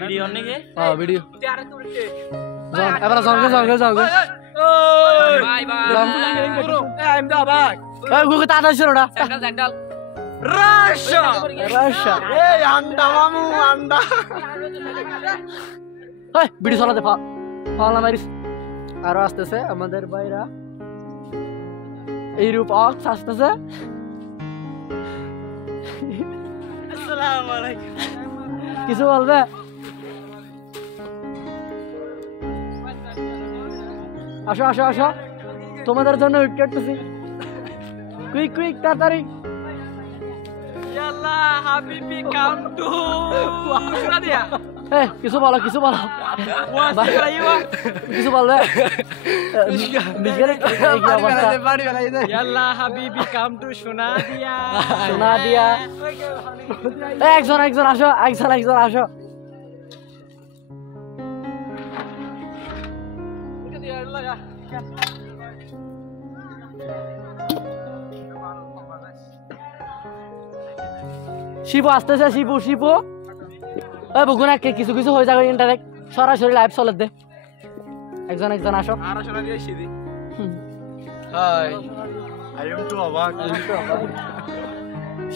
Video নাকি হ্যাঁ video এবার সঙ্গে সঙ্গে সঙ্গে bye bye I'm the back. এই গুগু তাড়া শুনোটা স্যান্ডেল Russia. রাশা Hey, anda mamu, anda. এই ভিডিও চালাতে ফাল না মারিস আর আসতেছে আমাদের ভাইরা এই রূপ অক্স আসতেছে Assalamu alaikum. কিছু বলবে আসো আসো আসো তোমাদের জন্য ওয়েট করতেছি কুইক কুইক তাড়াতাড়ি Yalla, habibi, come to. Shura dia. এই কিছু বলো কিছু বলো What's কিছু বলবে মিশকারে কি অবস্থা Yalla, habibi, come to Shuna dia. শোনা দিয়া এই একজন একজন আসো একজন একজন আসো শিবু আসতেছে শিবু শিবু ওই বগুনা কিছু কিছু হয়ে যাবে ইন্টারেক্ট সরাসরি লাইভ চলে দে একজন একজন আসো Ara Shuna dia shidi. Hi. I am too abak.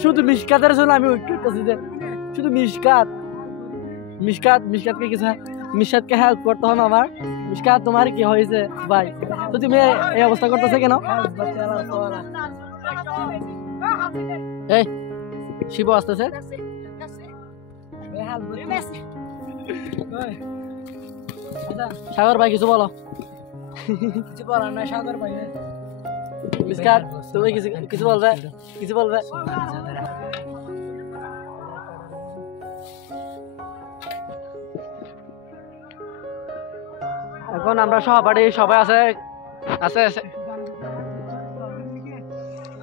শুধু মিশকাতের জন্য আমি ওয়েট করতেছি যে শুধু মিশকাত মিশকাত মিশকাতকে কিছু মিশকাতকে হেল্প করতে হবে আমার মিশকাত তোমার কি হয়েছে ভাই তো তুমি এই অবস্থা করতেছে কেন এই শিবু আসতেছে সাগর ভাই কিছু বলো কিছু বলার না সাগর ভাই মিশকাত তুমি কিছু কিছু বলবে কিছু বলবে এখন আমরা সহপাঠী সবাই আছে আছে আছে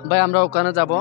ভাই আমরা ওখানে যাব